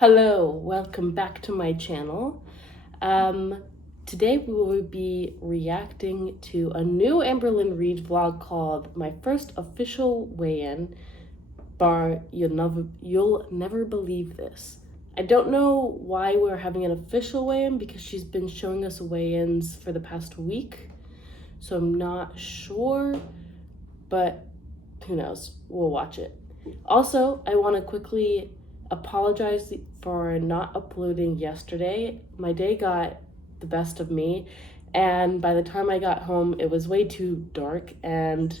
Hello, welcome back to my channel. Today we will be reacting to a new Amberlynn Reid vlog called My First Official Weigh-In bar You'll Never Believe This. I don't know why we're having an official weigh-in because she's been showing us weigh-ins for the past week. So I'm not sure, but who knows? We'll watch it. Also, I want to quickly apologize for not uploading yesterday. My day got the best of me, and by the time I got home, it was way too dark, and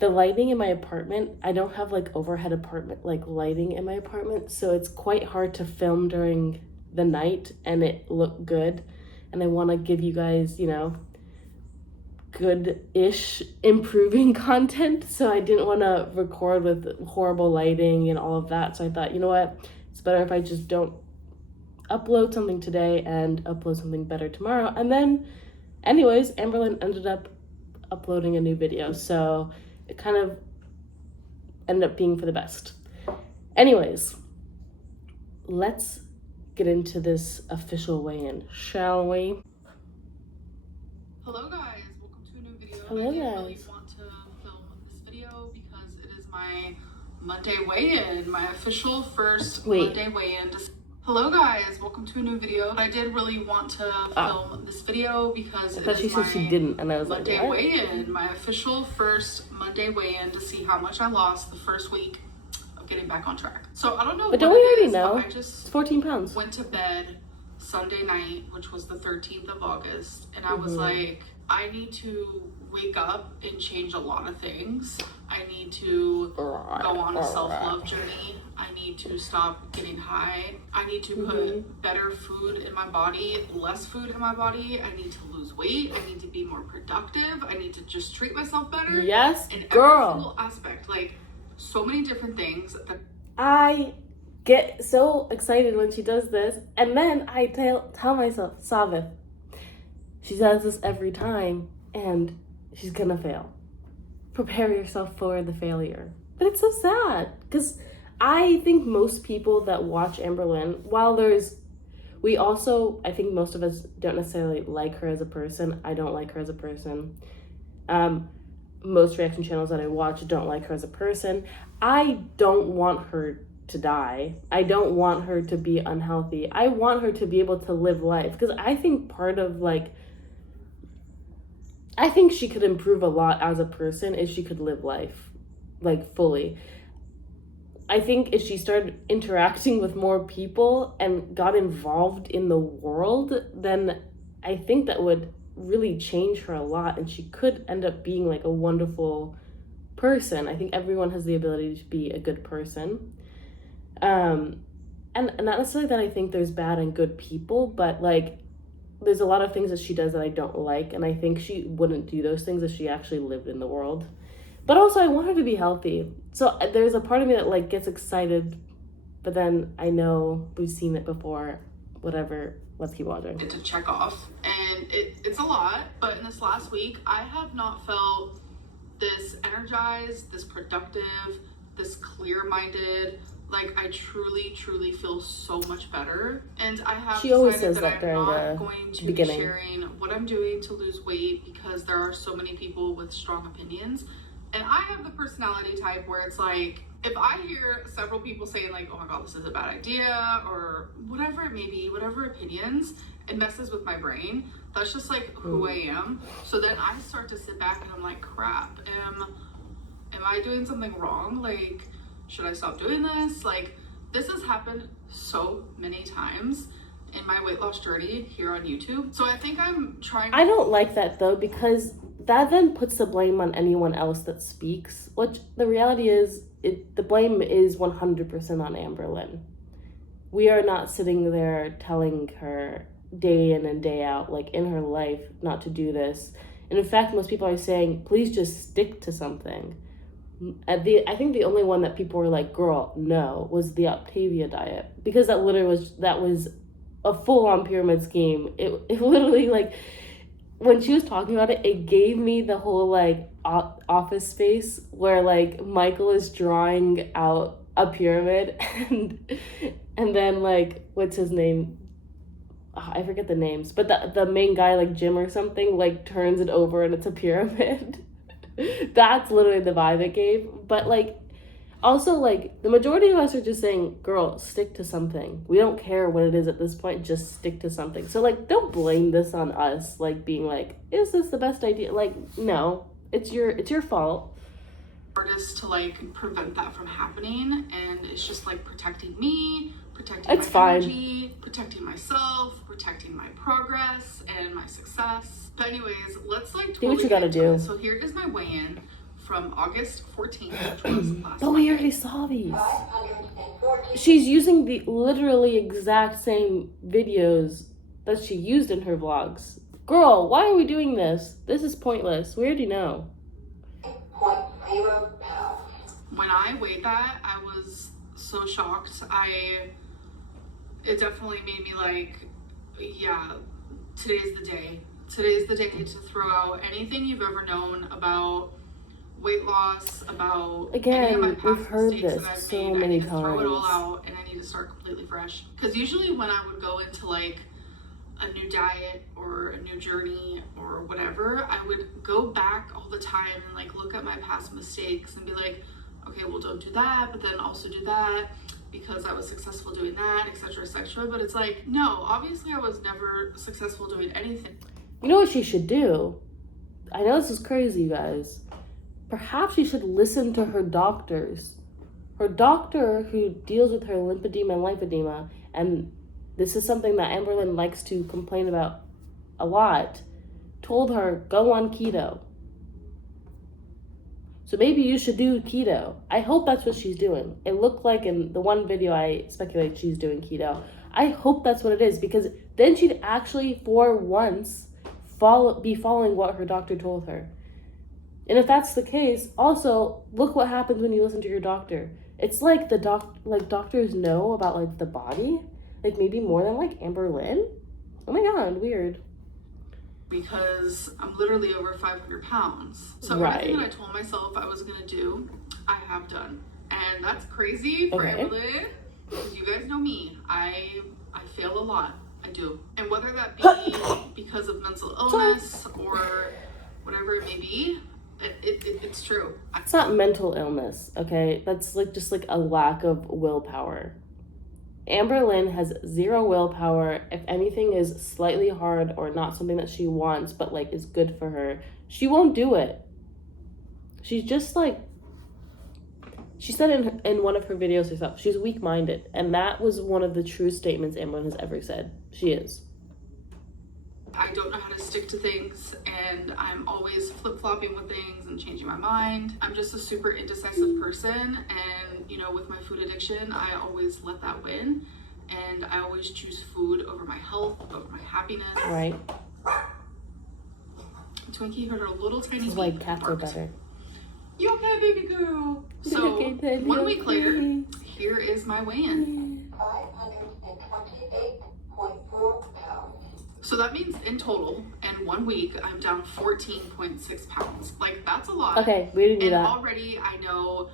the lighting in my apartment, I don't have like overhead apartment like lighting in my apartment, so it's quite hard to film during the night and it looked good. And I want to give you guys, good-ish improving content, so I didn't want to record with horrible lighting and all of that. So I thought, you know what, it's better if I just don't upload something today and upload something better tomorrow. And then anyways, Amberlynn ended up uploading a new video, so it kind of ended up being for the best. Anyways, let's get into this official weigh-in, shall we? Hello guys, welcome to a new video. Hello I didn't guys. really want to film this video because it is my Monday weigh-in, my official first Monday weigh-in. Hello guys, welcome to a new video. I did really want to film this video because it is my she didn't, and I was Monday like, weigh-in, my official first Monday weigh-in to see how much I lost the first week of getting back on track. So I don't know. But don't we already is, know? I just it's 14 pounds. Went to bed Sunday night, which was the 13th of August, and I was like, I need to wake up and change a lot of things. I need to go on a self-love journey. I need to stop getting high. I need to put better food in my body, less food in my body. I need to lose weight. I need to be more productive. I need to just treat myself better. Yes, in girl. Every single aspect, like so many different things. I get so excited when she does this, and then I tell myself, Savith, she does this every time, and she's gonna fail. Prepare yourself for the failure. But it's so sad, because I think most people that watch Amberlynn, I think most of us don't necessarily like her as a person. I don't like her as a person. Most reaction channels that I watch don't like her as a person. I don't want her to die. I don't want her to be unhealthy. I want her to be able to live life, because I think I think she could improve a lot as a person if she could live life like fully. I think if she started interacting with more people and got involved in the world, then I think that would really change her a lot, and she could end up being like a wonderful person. I think everyone has the ability to be a good person. And not necessarily that I think there's bad and good people, but like there's a lot of things that she does that I don't like, and I think she wouldn't do those things if she actually lived in the world. But also I want her to be healthy. So there's a part of me that like gets excited, but then I know we've seen it before. Whatever, let's keep watching. To check off, and it's a lot, but in this last week I have not felt this energized, this productive, this clear-minded. Like I truly feel so much better, and I have decided that I'm not going to be sharing what I'm doing to lose weight because there are so many people with strong opinions, and I have the personality type where it's like if I hear several people saying like, oh my god, this is a bad idea, or whatever it may be, whatever opinions, it messes with my brain. That's just like who I am. So then I start to sit back and I'm like, crap, am I doing something wrong? Like, should I stop doing this? Like, this has happened so many times in my weight loss journey here on YouTube. So I think I'm trying. I don't like that though, because that then puts the blame on anyone else that speaks, which the reality is the blame is 100% on Amberlynn. We are not sitting there telling her day in and day out, like in her life, not to do this. And in fact, most people are saying, please just stick to something. I think the only one that people were like, girl, no, was the Optavia diet, because that was a full-on pyramid scheme. It literally, like, when she was talking about it, it gave me the whole like Office Space where like Michael is drawing out a pyramid, and then like what's his name? Oh, I forget the names, but the main guy, like Jim or something, like turns it over and it's a pyramid. That's literally the vibe it gave. But like, also like the majority of us are just saying, "Girl, stick to something. We don't care what it is at this point. Just stick to something." So like, don't blame this on us. Like being like, "Is this the best idea?" Like, no, it's your fault. Artists to like prevent that from happening, and it's just like protecting me, protecting It's my fine. energy, protecting myself, protecting my progress and my success. But anyways, let's like Do what you get gotta into do. it. So here is my weigh-in from August 14th, which was last Oh, we Monday. already saw these. She's using the literally exact same videos that she used in her vlogs. Girl, why are we doing this? This is pointless. We already know. When I weighed that, I was so shocked. It definitely made me like, yeah, today's the day. Today's the day to throw out anything you've ever known about weight loss, about any of my Again, past we've heard mistakes this that I've so made. I many need to throw it all times. out, and I need to start completely fresh. Because usually when I would go into like a new diet or a new journey or whatever, I would go back all the time and like look at my past mistakes and be like, okay, well, don't do that, but then also do that because I was successful doing that, etc., etc. But it's like, no, obviously I was never successful doing anything. You know what she should do? I know this is crazy, you guys. Perhaps she should listen to her doctors. Her doctor who deals with her lymphedema and lymphedema, and this is something that Amberlynn likes to complain about a lot, told her, go on keto. So maybe you should do keto. I hope that's what she's doing. It looked like in the one video I speculate she's doing keto. I hope that's what it is, because then she'd actually, for once, be following what her doctor told her. And if that's the case, also look what happens when you listen to your doctor. It's like doctors know about like the body, like maybe more than like Amberlynn. Oh my god, weird. Because I'm literally over 500 pounds. So everything that I told myself I was gonna do, I have done, and that's crazy for Amberlynn. Because you guys know me, I fail a lot. I do, and whether that be because of mental illness or whatever it may be. It's true. It's not mental illness, okay? That's like just like a lack of willpower. Amberlynn has zero willpower. If anything is slightly hard or not something that she wants but like is good for her, she won't do it. She's just like, she said in one of her videos herself, she's weak-minded, and that was one of the true statements Amberlynn has ever said. She is. I don't know how to stick to things, and I'm always flip-flopping with things and changing my mind. I'm just a super indecisive person, and you know, with my food addiction, I always let that win, and I always choose food over my health, over my happiness. Right. Twinkie heard her little tiny This is why cats are better. You okay, baby girl? So, 1 week later, here is my weigh-in. 528.4 pounds. So that means in total, in 1 week, I'm down 14.6 pounds. Like, that's a lot. Okay, we didn't do that. And already I know,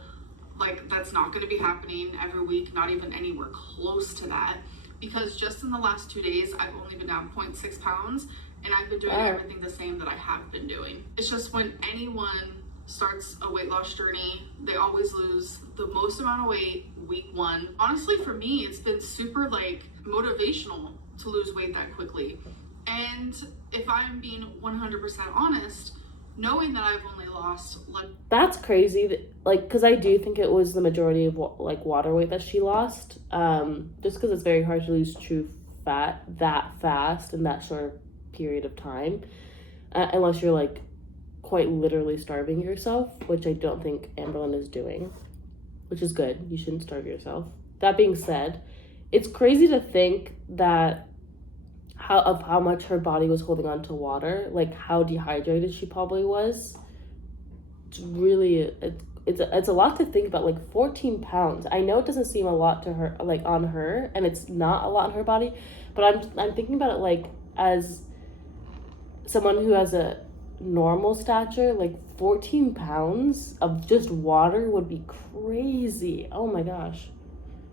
like, that's not going to be happening every week, not even anywhere close to that. Because just in the last 2 days, I've only been down 0.6 pounds, and I've been doing everything the same that I have been doing. It's just when anyone starts a weight loss journey, they always lose the most amount of weight week 1. Honestly, for me, it's been super, like, motivational to lose weight that quickly. And if I'm being 100% honest, knowing that I've only lost like, that's crazy, like, because I do think it was the majority of like water weight that she lost, just because it's very hard to lose true fat that fast in that short period of time, unless you're like quite literally starving yourself, which I don't think Amberlynn is doing, which is good. You shouldn't starve yourself. That being said, it's crazy to think that how much her body was holding on to water, like how dehydrated she probably was. It's really, it's a lot to think about. Like 14 pounds. I know it doesn't seem a lot to her, like on her, and it's not a lot on her body, but I'm thinking about it like as someone who has a normal stature, like 14 pounds of just water would be crazy. Oh my gosh.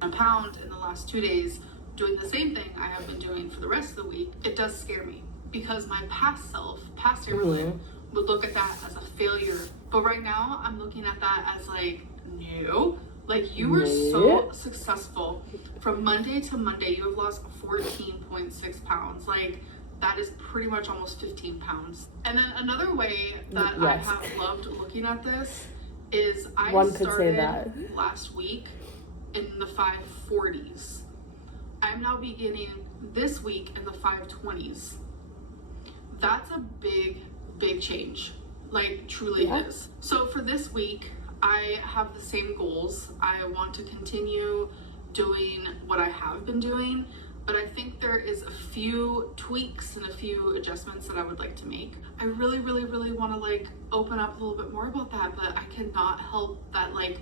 A pound in the last 2 days doing the same thing I have been doing for the rest of the week, it does scare me because my past self, past Amberlynn, would look at that as a failure. But right now, I'm looking at that as like, no. Like, you were so successful. From Monday to Monday, you have lost 14.6 pounds. Like, that is pretty much almost 15 pounds. And then another way that I have loved looking at this is I started last week in the 540s. I'm now beginning this week in the 520s. That's a big change. Like, truly is. So for this week, I have the same goals. I want to continue doing what I have been doing, but I think there is a few tweaks and a few adjustments that I would like to make. I really want to like open up a little bit more about that, but I cannot help that, like,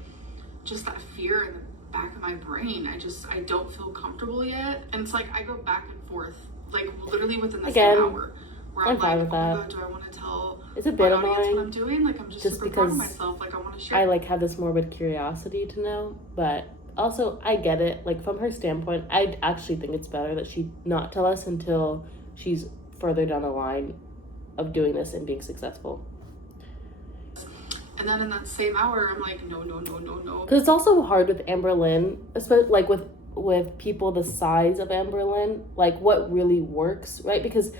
just that fear in the back of my brain. I don't feel comfortable yet. And it's like I go back and forth, like literally within the same hour. Where I'm like, oh my god, do I want to tell it's a bit my audience annoying what I'm doing? Like, I'm just super proud of myself. Like, I want to share. I like have this morbid curiosity to know, but also I get it. Like, from her standpoint, I actually think it's better that she not tell us until she's further down the line of doing this and being successful. And then in that same hour, I'm like, no. Because it's also hard with Amberlynn, especially like with people the size of Amberlynn, like what really works, right? Because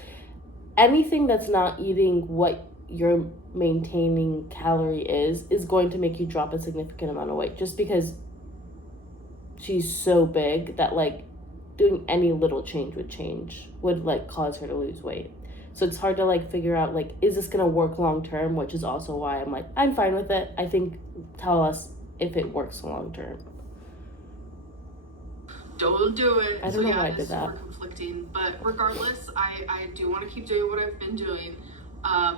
anything that's not eating what your maintaining calorie is going to make you drop a significant amount of weight, just because she's so big that like doing any little change would like cause her to lose weight. So it's hard to like figure out, like, is this gonna work long term, which is also why I'm like, I'm fine with it. I think tell us if it works long term. Don't do it. I don't know why I did that. Super conflicting, but regardless, I do want to keep doing what I've been doing.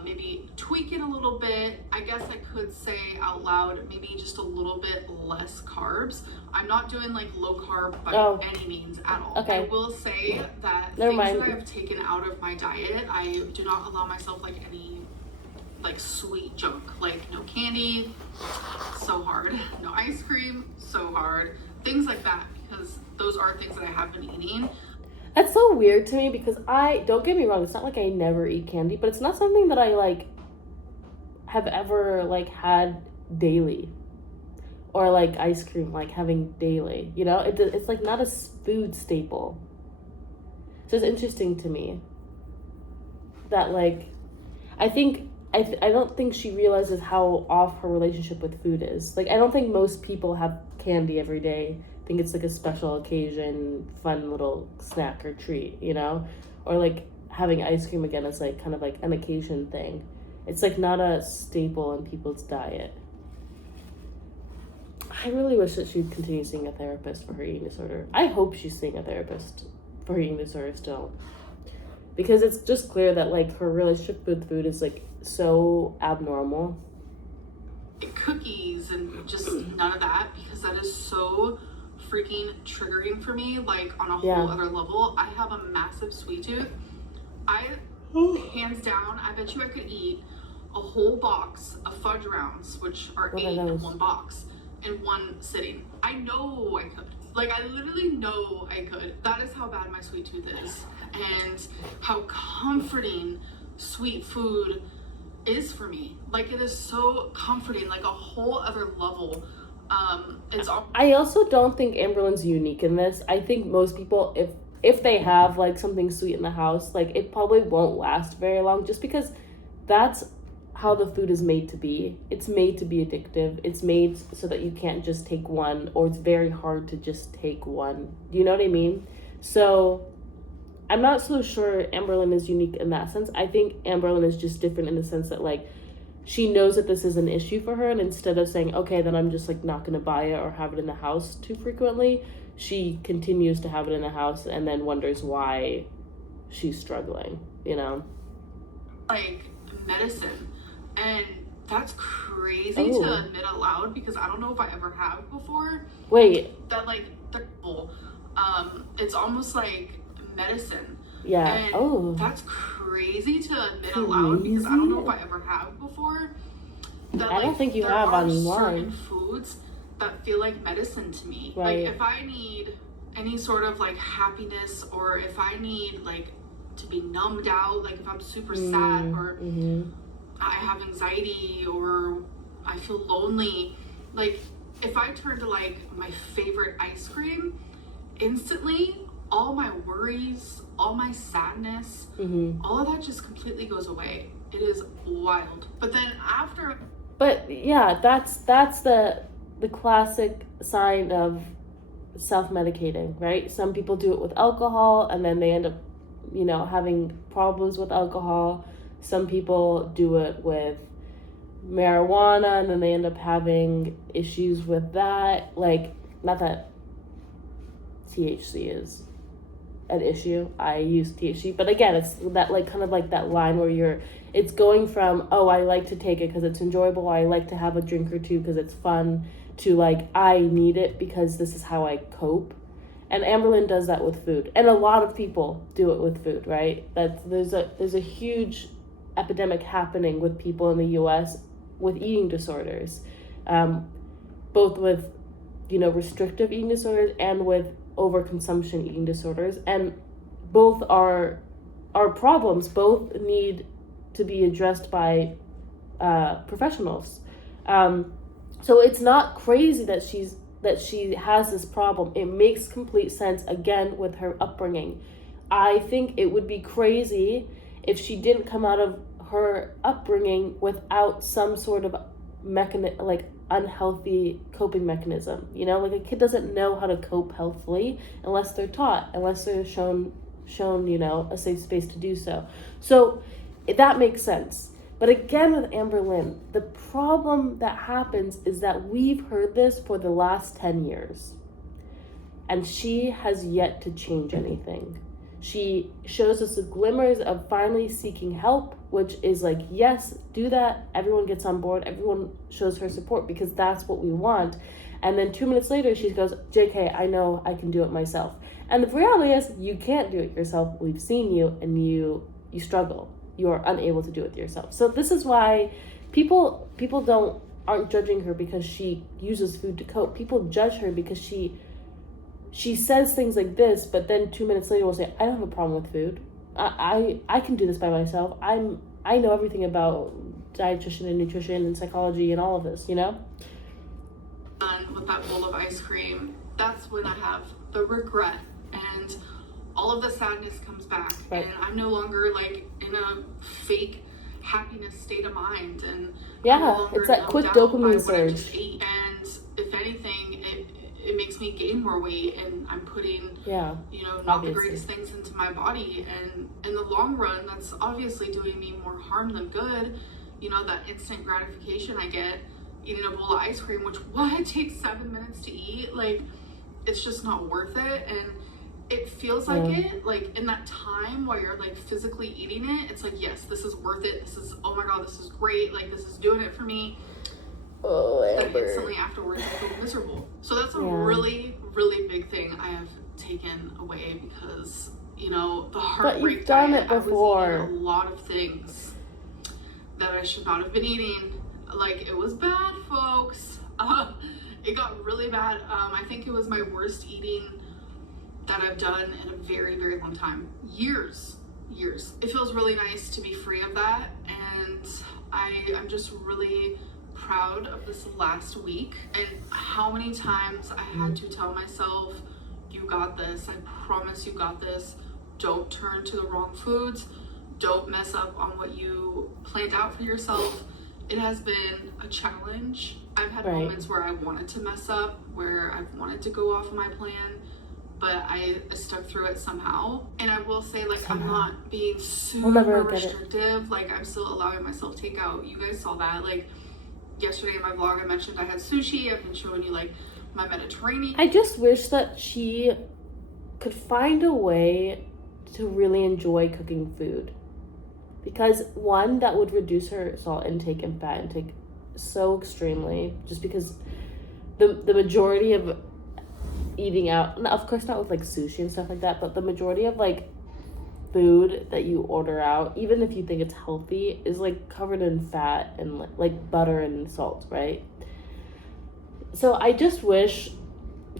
Maybe tweak it a little bit. I guess I could say out loud, maybe just a little bit less carbs. I'm not doing like low carb by any means at all. Okay. I will say that things that I have taken out of my diet, I do not allow myself like any like sweet junk, like no candy, so hard, no ice cream, so hard, things like that, because those are things that I have been eating. That's so weird to me because don't get me wrong, it's not like I never eat candy, but it's not something that I like have ever like had daily, or like ice cream like having daily, you know? It's like not a food staple. So it's interesting to me that like I don't think she realizes how off her relationship with food is. Like, I don't think most people have candy every day. I think it's like a special occasion, fun little snack or treat, you know? Or like having ice cream again is like kind of like an occasion thing. It's like not a staple in people's diet. I really wish that she'd continue seeing a therapist for her eating disorder. I hope she's seeing a therapist for her eating disorder still. Because it's just clear that like her relationship with food is like so abnormal. Cookies and just none of that, because that is so freaking triggering for me, like on a whole other level. I have a massive sweet tooth. Hands down, I bet you I could eat a whole box of fudge rounds, which are 8 in one box, in one sitting. I know I could. Like, I literally know I could. That is how bad my sweet tooth is, and how comforting sweet food is for me. Like, it is so comforting, like a whole other level. I also don't think Amberlynn's unique in this. I think most people, if they have like something sweet in the house, like it probably won't last very long, just because that's how the food is made to be. It's made to be addictive. It's made so that you can't just take one, or it's very hard to just take one. Do you know what I mean? So I'm not so sure Amberlynn is unique in that sense. I think Amberlynn is just different in the sense that like she knows that this is an issue for her, and instead of saying, okay, then I'm just like not gonna buy it or have it in the house too frequently, she continues to have it in the house and then wonders why she's struggling, you know? Like medicine. And that's crazy to admit out loud, because I don't know if I ever have before. Wait. That like it's almost like medicine. Yeah. And Oh. that's crazy to admit out loud, because I don't know if I ever have before. That, I don't think you have there are online. certain foods that feel like medicine to me. Right. Like, if I need any sort of like happiness, or if I need like to be numbed out, like if I'm super sad, or I have anxiety, or I feel lonely, like if I turn to like my favorite ice cream, instantly all my worries, all my sadness, all of that just completely goes away. It is wild. But then after, but yeah, that's the classic sign of self-medicating, right? Some people do it with alcohol and then they end up, you know, having problems with alcohol. Some people do it with marijuana and then they end up having issues with that. Like, not that THC is an issue. I use THC, but again, it's that like kind of like that line where it's going from, oh, I like to take it because it's enjoyable, I like to have a drink or two because it's fun, to like, I need it because this is how I cope. And Amberlynn does that with food, and a lot of people do it with food, right? There's a huge epidemic happening with people in the U.S. with eating disorders, both with, you know, restrictive eating disorders and with overconsumption eating disorders, and both are problems. Both need to be addressed by professionals. So it's not crazy that she has this problem. It makes complete sense, again, with her upbringing. I think it would be crazy if she didn't come out of her upbringing without some sort of like unhealthy coping mechanism. You know, like a kid doesn't know how to cope healthily unless they're taught, unless they're shown, you know, a safe space to do so. So that makes sense. But again, with Amberlynn, the problem that happens is that we've heard this for the last 10 years. And she has yet to change anything. She shows us the glimmers of finally seeking help, which is like, yes, do that. Everyone gets on board. Everyone shows her support because that's what we want. And then 2 minutes later, she goes, JK, I know I can do it myself. And the reality is, you can't do it yourself. We've seen you, and you struggle. You are unable to do it yourself. So this is why people aren't judging her because she uses food to cope. People judge her because she says things like this, but then 2 minutes later will say, I don't have a problem with food. I can do this by myself. I know everything about dietitian and nutrition and psychology and all of this, you know? And with that bowl of ice cream, that's when I have the regret, and all of the sadness comes back. Right. And I'm no longer like in a fake happiness state of mind, and yeah, it's that quick dopamine surge. And if anything, it makes me gain more weight, and I'm putting, you know, not the greatest things into my body, and in the long run, that's obviously doing me more harm than good. You know, that instant gratification I get eating a bowl of ice cream, which takes 7 minutes to eat, like, it's just not worth it. And it feels like it, like in that time while you're like physically eating it, it's like, yes, this is worth it, this is, oh my god, this is great, like this is doing it for me. Oh, Amber. But instantly afterwards I feel miserable. So that's a really, really big thing I have taken away, because, you know, the heartbreak diet, I was eating a lot of things that I should not have been eating. Like, it was bad, folks. It got really bad. I think it was my worst eating that I've done in a very, very long time. Years. It feels really nice to be free of that, and I'm just really proud of this last week, and how many times I had to tell myself, you got this, I promise you got this, don't turn to the wrong foods, don't mess up on what you planned out for yourself. It has been a challenge. I've had moments where I wanted to mess up, where I've wanted to go off my plan, but I stuck through it somehow. And I will say, like, I'm not being super restrictive. Like, I'm still allowing myself takeout. You guys saw that. Like, yesterday in my vlog, I mentioned I had sushi. I've been showing you, like, my Mediterranean. I just wish that she could find a way to really enjoy cooking food. Because, one, that would reduce her salt intake and fat intake so extremely. Just because the majority of eating out, of course not with like sushi and stuff like that, but the majority of like food that you order out, even if you think it's healthy, is like covered in fat and like butter and salt, right? So I just wish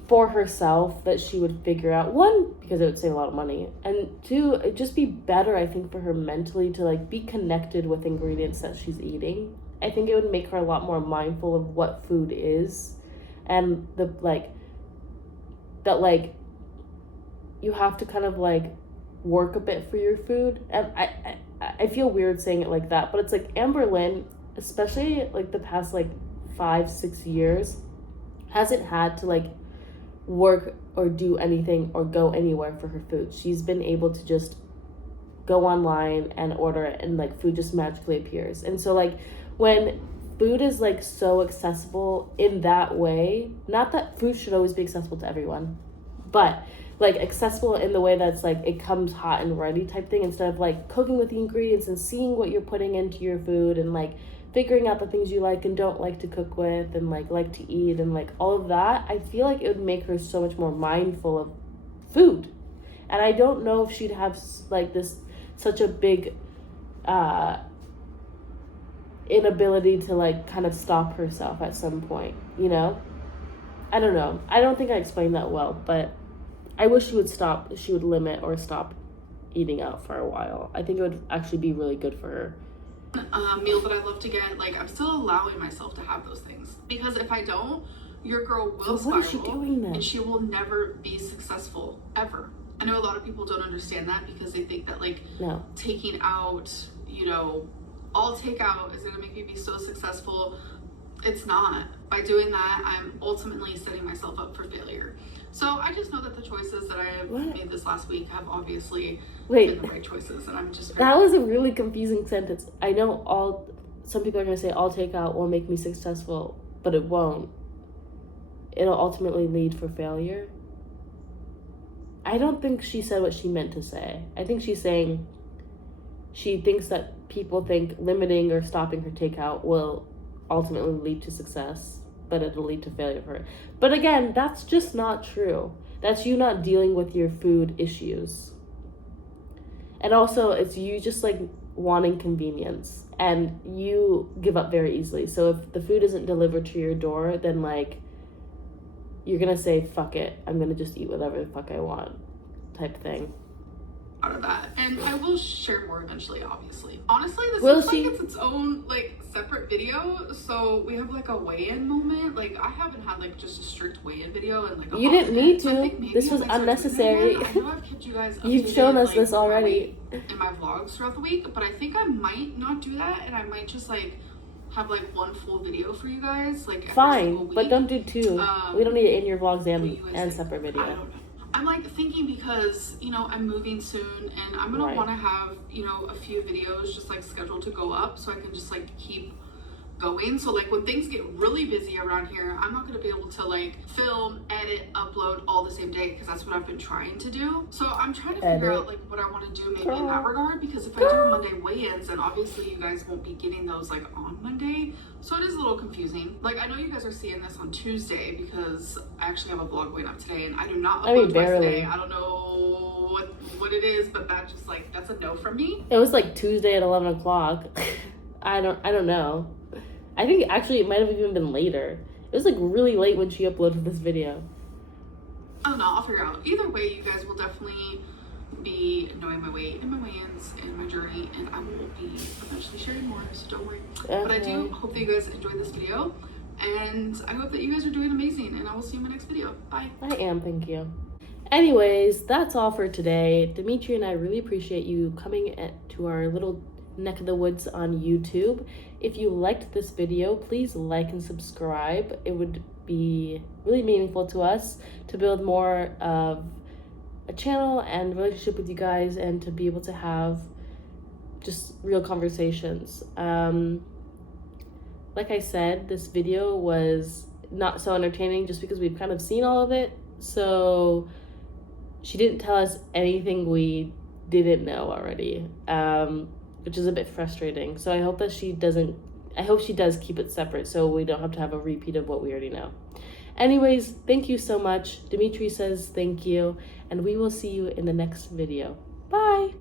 for herself that she would figure out, one, because it would save a lot of money, and two, it'd just be better, I think, for her mentally to like be connected with ingredients that she's eating. I think it would make her a lot more mindful of what food is, and the like that like you have to kind of like work a bit for your food. And I feel weird saying it like that, but it's like Amberlynn, especially like the past like 5-6 years, hasn't had to like work or do anything or go anywhere for her food. She's been able to just go online and order it, and like food just magically appears. And so like when food is like so accessible in that way, not that food should always be accessible to everyone, but like accessible in the way that's like it comes hot and ready type thing, instead of like cooking with the ingredients and seeing what you're putting into your food and like figuring out the things you like and don't like to cook with and like to eat and like all of that. I feel like it would make her so much more mindful of food. And I don't know if she'd have like this such a big inability to like kind of stop herself at some point, you know? I don't know. I don't think I explained that well, but I wish she would limit or stop eating out for a while. I think it would actually be really good for her. Meal that I love to get, like I'm still allowing myself to have those things, because if I don't, your girl will So what is she spiral doing then? and she will never be successful ever. I know a lot of people don't understand that because they think that like No. taking out, you know, all takeout is gonna make me be so successful. It's not. By doing that, I'm ultimately setting myself up for failure. So I just know that the choices that I have made this last week have obviously been the right choices, and I'm just That was a really confusing sentence. I know some people are going to say all takeout will make me successful, but it won't. It'll ultimately lead for failure. I don't think she said what she meant to say. I think she's saying she thinks that people think limiting or stopping her takeout will ultimately lead to success, but it'll lead to failure for her. But again, that's just not true. That's you not dealing with your food issues. And also, it's you just like wanting convenience, and you give up very easily. So if the food isn't delivered to your door, then like you're gonna say, fuck it, I'm gonna just eat whatever the fuck I want type thing. Out of that, and I will share more eventually, obviously. Honestly, this Will looks she? like it's its own like separate video, so we have like a weigh-in moment. Like I haven't had like just a strict weigh-in video and like You didn't need so to. This was unnecessary. I know I've kept you guys updated, You've shown us like, this already in my vlogs throughout the week, but I think I might not do that, and I might just like have like one full video for you guys, like every single fine, week. but don't do two. We don't need it in your vlogs and separate video. I don't know. I'm like thinking, because you know I'm moving soon, and I'm gonna want to have, you know, a few videos just like scheduled to go up, so I can just like keep going. So like when things get really busy around here, I'm not going to be able to like film, edit, upload all the same day, because that's what I've been trying to do. So I'm trying to figure out like what I want to do maybe in that regard, because if I do Monday weigh-ins, then obviously you guys won't be getting those like on Monday. So it is a little confusing. Like I know you guys are seeing this on Tuesday because I actually have a vlog going up today, and I do not upload twice a day. I don't know what it is, but that just like, that's a no from me. It was like Tuesday at 11 o'clock. I don't know. I think actually it might have even been later. It was like really late when she uploaded this video. I don't know, I'll figure out. Either way, you guys will definitely be knowing my weight and my weigh-ins and my journey, and I will be eventually sharing more, so don't worry. Okay. But I do hope that you guys enjoyed this video, and I hope that you guys are doing amazing, and I will see you in my next video. Bye. I am, thank you. Anyways, that's all for today. Dimitri and I really appreciate you coming to our little neck of the woods on YouTube. If you liked this video, please like and subscribe. It would be really meaningful to us to build more of a channel and relationship with you guys, and to be able to have just real conversations. Like I said, this video was not so entertaining just because we've kind of seen all of it. So she didn't tell us anything we didn't know already, which is a bit frustrating. So I hope that she does keep it separate, so we don't have to have a repeat of what we already know. Anyways, thank you so much. Dimitri says thank you, and we will see you in the next video. Bye!